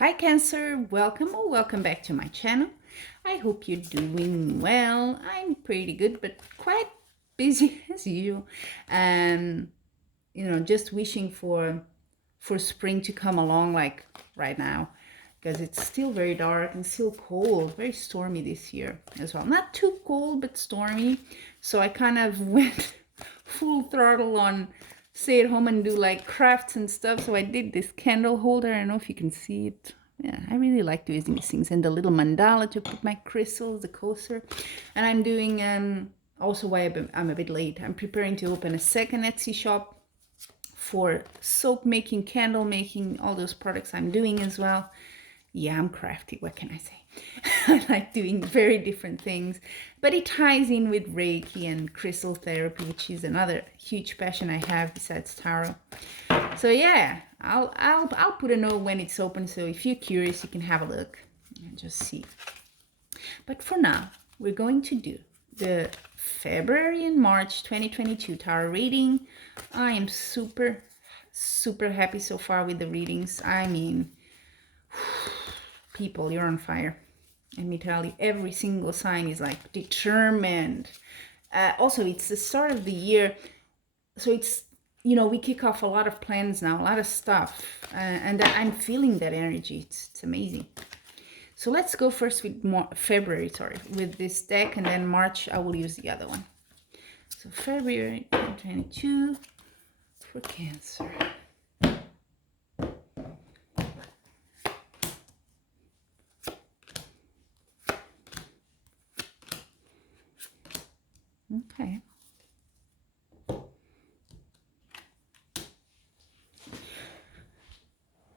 Hi Cancer, welcome or welcome back to my channel. I hope you're doing well. I'm pretty good, but quite busy as usual. And just wishing for spring to come along like right now, because it's still very dark and still cold, very stormy this year as well. Not too cold, but stormy. So I kind of went full throttle on stay at home and do like crafts and stuff. So I did this candle holder. I don't know if you can see it. Yeah, I really like doing these things. And the little mandala to put my crystals, the coaster. And I'm doing, also why I'm a bit late, I'm preparing to open a second Etsy shop for soap making, candle making, all those products I'm doing as well. Yeah, I'm crafty, what can I say? I like doing very different things, but it ties in with Reiki and crystal therapy, which is another huge passion I have besides tarot. So yeah, I'll put a note when it's open, so if you're curious, you can have a look and just see. But for now, we're going to do the February and March 2022 tarot reading. I am super happy so far with the readings. I mean, people, you're on fire. Let me tell you, every single sign is like determined. Also, it's the start of the year, so it's, we kick off a lot of plans now, a lot of stuff, and I'm feeling that energy. It's amazing. So let's go first with February, with this deck, and then March I will use the other one. So February 2022 for Cancer. Okay.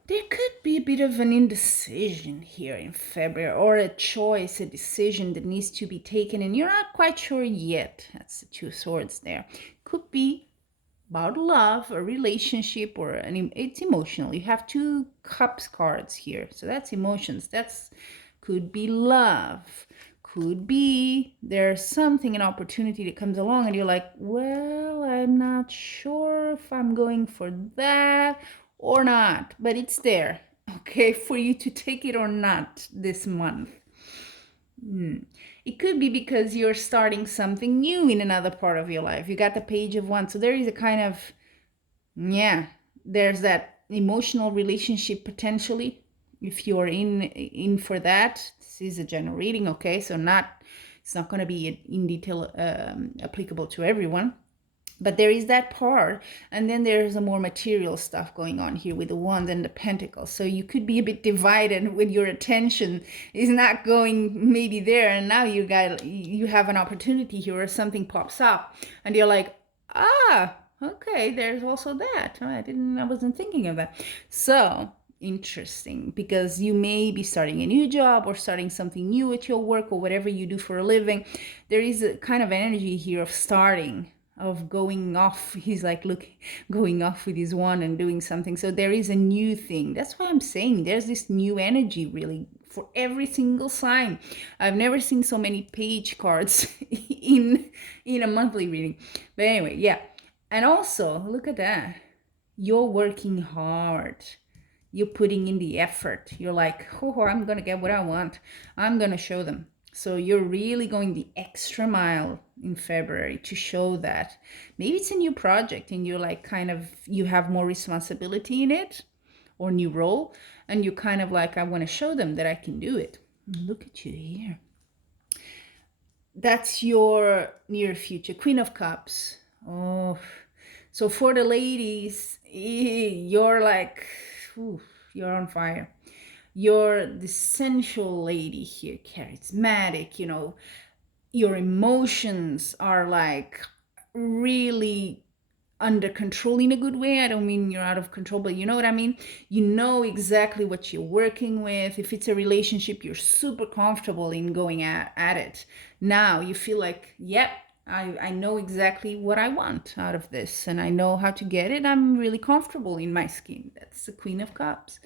There could be a bit of an indecision here in February, or a choice, a decision that needs to be taken, and you're not quite sure yet. That's the Two Swords there. Could be about love, a relationship, or it's emotional. You have Two Cups cards here, so that's emotions. Could be love. Could be there's something, an opportunity that comes along and you're like, well, I'm not sure if I'm going for that or not, but it's there, okay, for you to take it or not this month. It could be because you're starting something new in another part of your life. You got the Page of Wands, so there is a kind of, there's that emotional relationship potentially. If you're in for that, this is a general reading, okay? So it's not going to be in detail applicable to everyone, but there is that part. And then there's a more material stuff going on here with the Wands and the Pentacles. So you could be a bit divided with your attention is not going maybe there, and now you have an opportunity here, or something pops up and you're like, okay, there's also that. I wasn't thinking of that. So interesting, because you may be starting a new job or starting something new at your work or whatever you do for a living. There is a kind of energy here of starting, of going off. He's like, look, going off with his wand and doing something. So there is a new thing. That's why I'm saying there's this new energy really for every single sign. I've never seen so many page cards in a monthly reading. But anyway, yeah. And also, look at that. You're working hard. You're putting in the effort. You're like, I'm going to get what I want. I'm going to show them. So you're really going the extra mile in February to show that. Maybe it's a new project and you're like you have more responsibility in it, or new role. And you're kind of like, I want to show them that I can do it. Look at you here. That's your near future. Queen of Cups. Oh, so for the ladies, you're like, you're on fire. You're the sensual lady here, charismatic, your emotions are like really under control in a good way. I don't mean you're out of control, but you know what I mean? You know exactly what you're working with. If it's a relationship, you're super comfortable in going at it. Now you feel like, yep, I know exactly what I want out of this, and I know how to get it. I'm really comfortable in my skin. That's the Queen of Cups.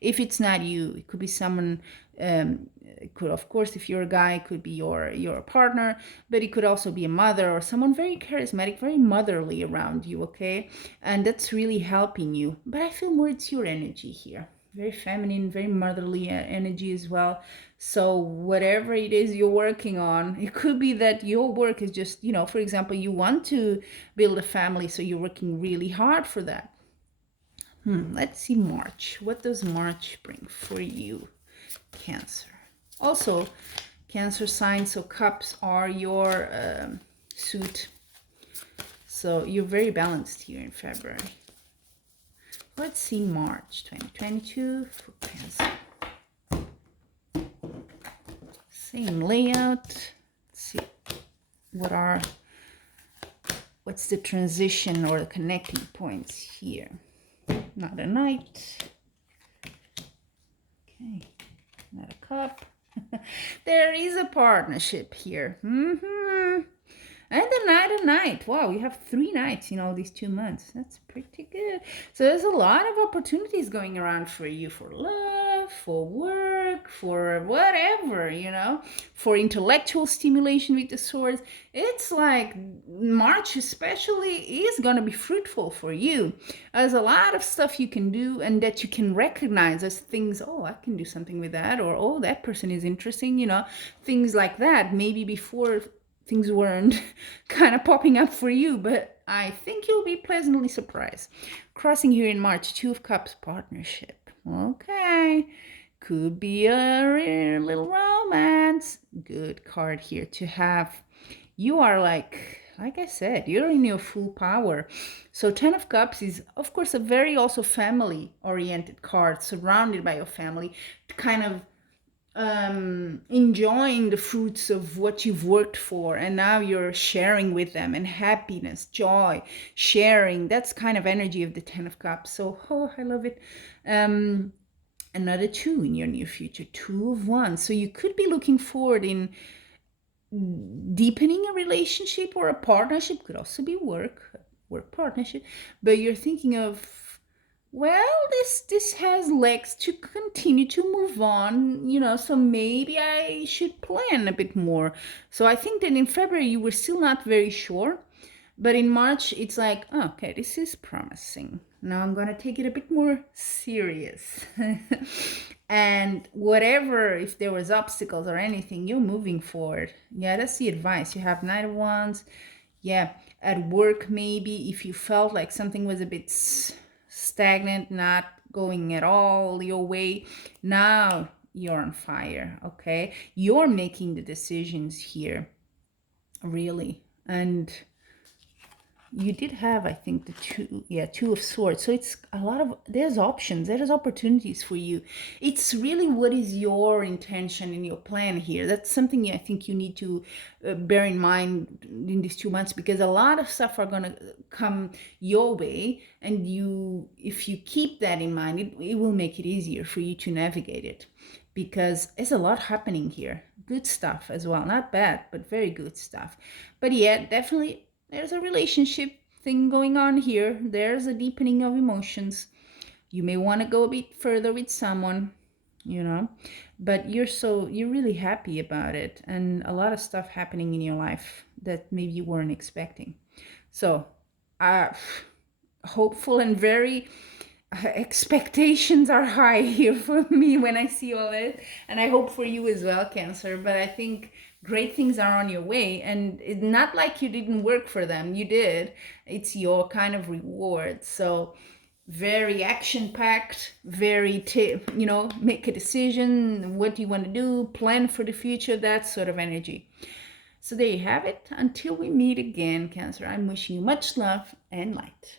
If it's not you, it could be someone. It could, of course, if you're a guy, it could be your partner, but it could also be a mother or someone very charismatic, very motherly around you, okay? And that's really helping you. But I feel more it's your energy here. very feminine, very motherly energy as well. So whatever it is you're working on, it could be that your work is just, you know, for example, you want to build a family, so you're working really hard for that. Let's see March. What does March bring for you, Cancer? Also, Cancer sign, so cups are your suit. So you're very balanced here in February. Let's see March 2022 for Cancer. Same layout. Let's see what's the transition or the connecting points here. Not a knight. Okay, not a cup. There is a partnership here. And the Knight of Night. Wow, we have 3 nights in all these 2 months. That's pretty good. So there's a lot of opportunities going around for you, for love, for work, for whatever, you know, for intellectual stimulation with the swords. It's like March especially is going to be fruitful for you. There's a lot of stuff you can do and that you can recognize as things, oh, I can do something with that, or oh, that person is interesting, you know, things like that. Maybe before things weren't kind of popping up for you, but I think you'll be pleasantly surprised. Crossing here in March, 2 of Cups partnership. Okay, could be a little romance. Good card here to have. You are like I said, you're in your full power. So 10 of Cups is, of course, a very also family-oriented card, surrounded by your family, kind of enjoying the fruits of what you've worked for, and now you're sharing with them, and happiness, joy, sharing. That's kind of energy of the 10 of Cups. So I love it. Another 2 in your near future, 2 of Wands. So you could be looking forward in deepening a relationship or a partnership. Could also be work partnership, but you're thinking of, well, this has legs to continue to move on, you know, so maybe I should plan a bit more. So I think that in February you were still not very sure, but in March it's like, oh, okay, this is promising. Now I'm gonna take it a bit more serious. And whatever, if there was obstacles or anything, you're moving forward. Yeah, that's the advice. You have Knight of Wands. Yeah, at work, maybe if you felt like something was a bit stagnant, not going at all your way, now you're on fire. Okay, you're making the decisions here, really. And you did have, I think, the 2 of Swords. So it's a lot of, there's options, there's opportunities for you. It's really what is your intention in your plan here. That's something I think you need to bear in mind in these 2 months, because a lot of stuff are going to come your way, and if you keep that in mind, it will make it easier for you to navigate it, because there's a lot happening here. Good stuff as well, not bad, but very good stuff. But yeah, definitely there's a relationship thing going on here. There's a deepening of emotions. You may want to go a bit further with someone, you know, but you're really happy about it, and a lot of stuff happening in your life that maybe you weren't expecting. So hopeful and very expectations are high here for me when I see all it, and I hope for you as well, Cancer. But I think great things are on your way, and it's not like you didn't work for them. You did. It's your kind of reward. So very action-packed, very you know, make a decision, what do you want to do, plan for the future, that sort of energy. So there you have it. Until we meet again, Cancer, I'm wishing you much love and light.